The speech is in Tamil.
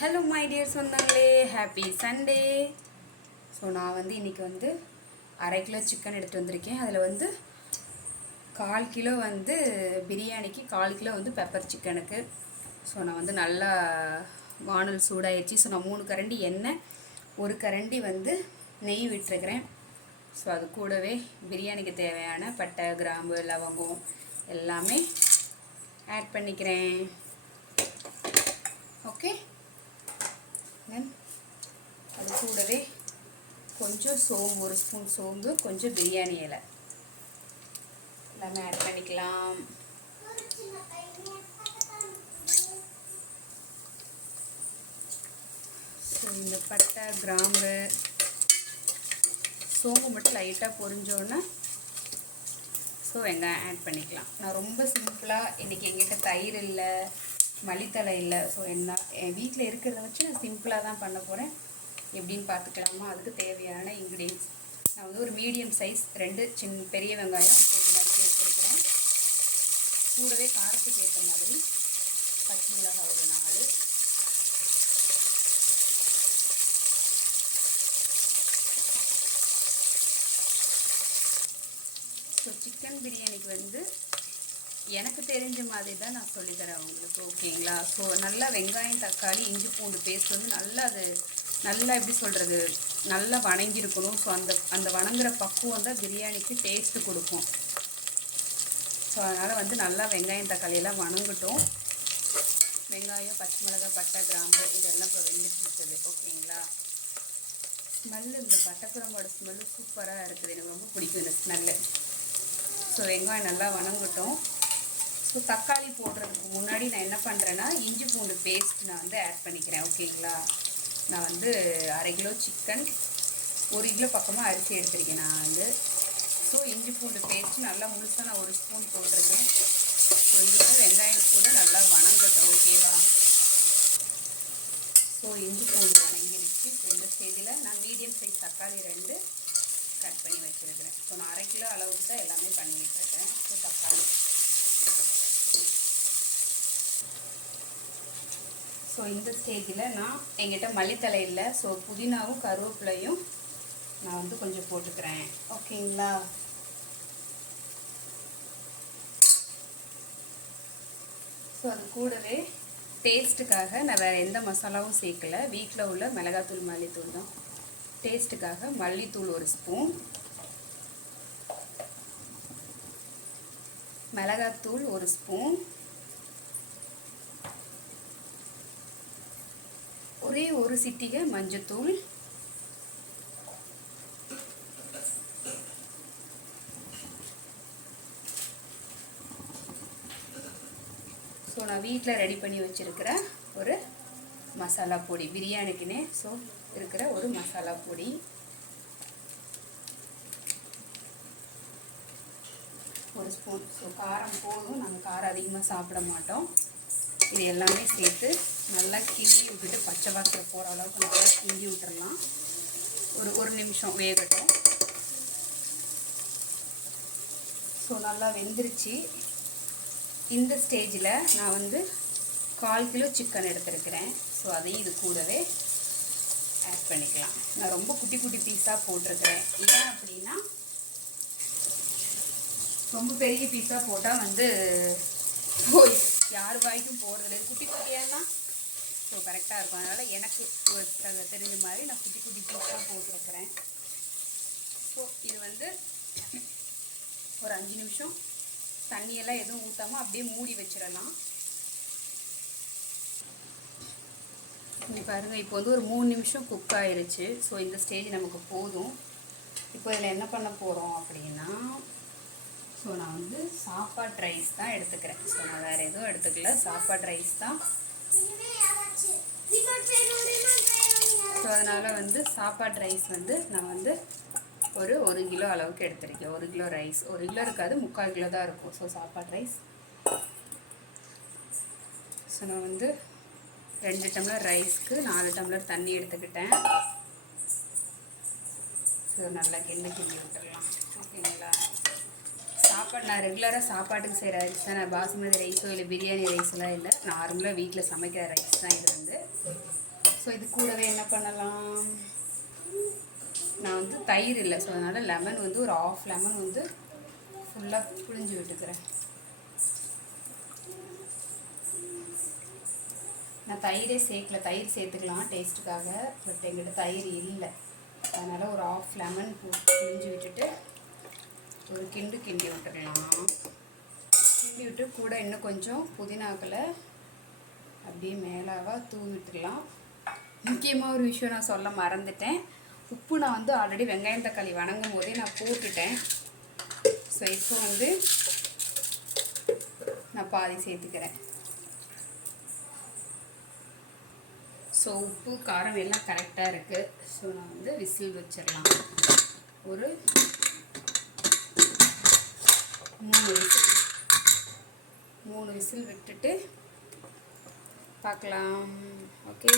ஹலோ மை டியர் சொந்தங்களே. ஹாப்பி சண்டே ஸோ நான் வந்து இன்றைக்கி வந்து அரை கிலோ சிக்கன் எடுத்துகிட்டு வந்திருக்கேன். அதில் வந்து கால் கிலோ வந்து பிரியாணிக்கு கால் கிலோ வந்து பெப்பர் சிக்கனுக்கு ஸோ நான் வந்து நல்லா வானல் சூடாயிடுச்சு ஸோ நான் மூணு கரண்டி எண்ணெய் ஒரு கரண்டி வந்து நெய் விட்டுருக்கிறேன். ஸோ அது கூடவே பிரியாணிக்கு தேவையான பட்டை கிராம்பு லவங்கம் எல்லாமே ஆட் பண்ணிக்கிறேன். ஓகே தென் அது கூடவே கொஞ்சம் சோம்பு ஒரு ஸ்பூன் சோம்பு கொஞ்சம் பிரியாணி இலை. எல்லாமே ஆட் பண்ணிக்கலாம். ஸோ இந்த பட்டை கிராம்பு சோம்பு மட்டும் லைட்டாக பொரிஞ்சோன்னே ஸோ வெங்காயம் ஆட் பண்ணிக்கலாம். நான் ரொம்ப சிம்பிளாக இன்றைக்கி எங்கிட்ட தயிர் இல்லை. மல்லித்தலை இல்லை ஸோ என்ன என் வீட்டில் இருக்கிறத வச்சு நான் சிம்பிளாக தான் பண்ண போகிறேன் எப்படின்னு பார்த்துக்கலாமா? அதுக்கு தேவையான இன்க்ரீடியன்ஸ் நான் வந்து ஒரு மீடியம் சைஸ் ரெண்டு சின் பெரிய வெங்காயம் நறுக்கி வச்சுருக்கிறேன். கூடவே காரத்துக்கு ஏற்ற மாதிரி பச்சை மிளகாய் ஒரு நாலு. ஸோ சிக்கன் பிரியாணிக்கு வந்து எனக்கு தெரிஞ்ச மாதிரி தான் நான் சொல்லித்தரேன் உங்களுக்கு ஓகேங்களா? ஸோ நல்லா வெங்காயம் தக்காளி இஞ்சி பூண்டு பேஸ்ட் வந்து நல்லா அது நல்லா எப்படி சொல்கிறது நல்லா வணங்கியிருக்கணும். ஸோ அந்த அந்த வணங்குற பக்குவம் தான் பிரியாணிக்கு டேஸ்ட்டு கொடுக்கும். ஸோ அதனால் வந்து நல்லா வெங்காயம் தக்காளியெல்லாம் வணங்கட்டும். வெங்காயம் பச்சை மிளகாய் பட்டை கிராம்பு இதெல்லாம் இப்போ வெந்துட்டு இருக்குது ஓகேங்களா? ஸ்மெல்லு இந்த பட்டைக்குழம்போட ஸ்மெல்லு சூப்பராக இருக்குது. எனக்கு ரொம்ப பிடிக்கும் இந்த ஸ்மெல்லு ஸோ வெங்காயம் நல்லா வணங்கட்டும். ஸோ தக்காளி போடுறதுக்கு முன்னாடி நான் என்ன பண்ணுறேன்னா இஞ்சி பூண்டு பேஸ்ட் நான் வந்து ஆட் பண்ணிக்கிறேன் ஓகேங்களா நான் வந்து அரை கிலோ சிக்கன் ஒரு கிலோ பக்கமாக அரிசி எடுத்திருக்கேன் நான் வந்து. ஸோ இஞ்சி பூண்டு பேஸ்ட் நல்லா முழுசாக நான் ஒரு ஸ்பூன் போட்டிருக்கேன். ஸோ இதோட வெங்காயம் கூட நல்லா வணங்கட்டும் ஓகேவா ஸோ இஞ்சி பூண்டு வணங்கிருச்சு. ஸோ இந்த ஸ்டேஜில் நான் மீடியம் சைஸ் தக்காளி ரெண்டு கட் பண்ணி வச்சுருக்கிறேன். ஸோ நான் அரை கிலோ அளவுக்கு தான் எல்லாமே பண்ணிகிட்டு இருக்கேன் ஸோ தக்காளி. ஸோ இந்த ஸ்டேஜில் நான் எங்கிட்ட மல்லித்தலை இல்லை. ஸோ புதினாவும் கருவேப்பிலையும் நான் வந்து கொஞ்சம் போட்டுக்கிறேன். ஓகேங்களா? ஸோ அது கூடவே டேஸ்ட்டுக்காக நான் வேறு எந்த மசாலாவும் சேர்க்கல. வீட்டில் உள்ள மிளகாத்தூள் மல்லித்தூள் தான். டேஸ்ட்டுக்காக மல்லித்தூள் ஒரு ஸ்பூன் மிளகாத்தூள் ஒரு ஸ்பூன் ஒரே ஒரு சிட்டிகை மஞ்சத்தூள். ஸோ நான் வீட்டில் ரெடி பண்ணி வச்சுருக்கிற ஒரு மசாலா பொடி பிரியாணிக்குன்னே ஸோ இருக்கிற ஒரு மசாலா பொடி. ஒரு ஸ்பூன். ஸோ காரம் போதும். நாங்கள் காரம் அதிகமாக சாப்பிட மாட்டோம். இது எல்லாமே சேர்த்து நல்லா கிண்டி விட்டுட்டு பச்சை வாசனை போகிற அளவுக்கு நல்லா கிண்டி விட்டுடலாம் ஒரு ஒரு நிமிஷம் வேகட்டும். ஸோ நல்லா வெந்துருச்சு. இந்த ஸ்டேஜில் நான் வந்து கால் கிலோ சிக்கன் எடுத்துருக்கிறேன். ஸோ அதையும் இது கூடவே ஆட் பண்ணிக்கலாம். நான் ரொம்ப குட்டி குட்டி பீஸாக போட்டிருக்கிறேன். ஏன் அப்படின்னா ரொம்ப பெரிய பீஸாக போட்டால் வந்து போய் யார் வாய்க்கும் போடுறது குட்டி குட்டியானா ஸோ கரெக்டாக இருக்கும். அதனால் எனக்கு ஒரு தெரிஞ்ச மாதிரி நான் குட்டி குட்டி பீஸாக போட்டுருக்குறேன். ஸோ இது வந்து ஒரு அஞ்சு நிமிஷம் தண்ணியெல்லாம் எதுவும் ஊற்றாமல் அப்படியே மூடி வச்சிடலாம். இப்படி பாருங்கள் இப்போ வந்து ஒரு மூணு நிமிஷம் குக் ஆயிடுச்சு ஸோ இந்த ஸ்டேஜ் நமக்கு போதும். இப்போ இதில் என்ன பண்ண போகிறோம் அப்படின்னா ஸோ நான் வந்து சாப்பாடு ரைஸ் தான் எடுத்துக்கிறேன். ஸோ நான் வேறு எதுவும் எடுத்துக்கல. சாப்பாடு ரைஸ் தான். ஸோ அதனால் வந்து சாப்பாடு ரைஸ் வந்து நான் வந்து ஒரு ஒரு கிலோ அளவுக்கு எடுத்திருக்கேன். ஒரு கிலோ ரைஸ் ஒரு கிலோ இருக்காது முக்கால் கிலோ தான் இருக்கும். ஸோ சாப்பாடு ரைஸ் ஸோ நான் வந்து ரெண்டு டம்ளர் ரைஸ்க்கு நாலு டம்ளர் தண்ணி எடுத்துக்கிட்டேன். ஸோ நல்லா கிண்டி கிண்டி விட்டுடலாம். ஓகேங்களா சாப்பாடு நான் ரெகுலராக சாப்பாட்டுக்கு செய்கிற ரைஸ் தான். நான் பாசுமதி ரைஸோ இல்லை பிரியாணி ரைஸ்லாம் இல்லை. நார்மலாக வீட்டில் சமைக்கிற ரைஸ் தான் இது வந்து. இது கூடவே என்ன பண்ணலாம்? நான் வந்து தயிர் இல்லை. ஸோ அதனால் லெமன் வந்து ஒரு ஆஃப் லெமன் வந்து ஃபுல்லாக புழிஞ்சு விட்டுக்கிறேன். நான் தயிரே சேர்க்கல. தயிர் சேர்த்துக்கலாம் டேஸ்ட்டுக்காக பட் எங்கிட்ட தயிர் இல்லை. அதனால் ஒரு ஆஃப் லெமன் புழிஞ்சு விட்டுட்டு ஒரு கிண்டு கிண்டி விட்டுடலாம். கிண்டி விட்டு கூட இன்னும் கொஞ்சம் புதினாக்களை அப்படியே மேலாவாக தூவி விட்டுடலாம். முக்கியமாக ஒரு விஷயம் நான் சொல்ல மறந்துட்டேன். உப்பு நான் வந்து ஆல்ரெடி வெங்காயம் தக்காளி வணங்கும் போதே நான் போட்டுட்டேன். ஸோ இப்போ வந்து நான் பாதி சேர்த்துக்கிறேன். ஸோ உப்பு காரம் எல்லாம் கரெக்டாக இருக்குது ஸோ நான் வந்து விசில் வச்சிடலாம். ஒரு மூணு விசில். மூணு விசில் விட்டுட்டு பார்க்கலாம். ஓகே.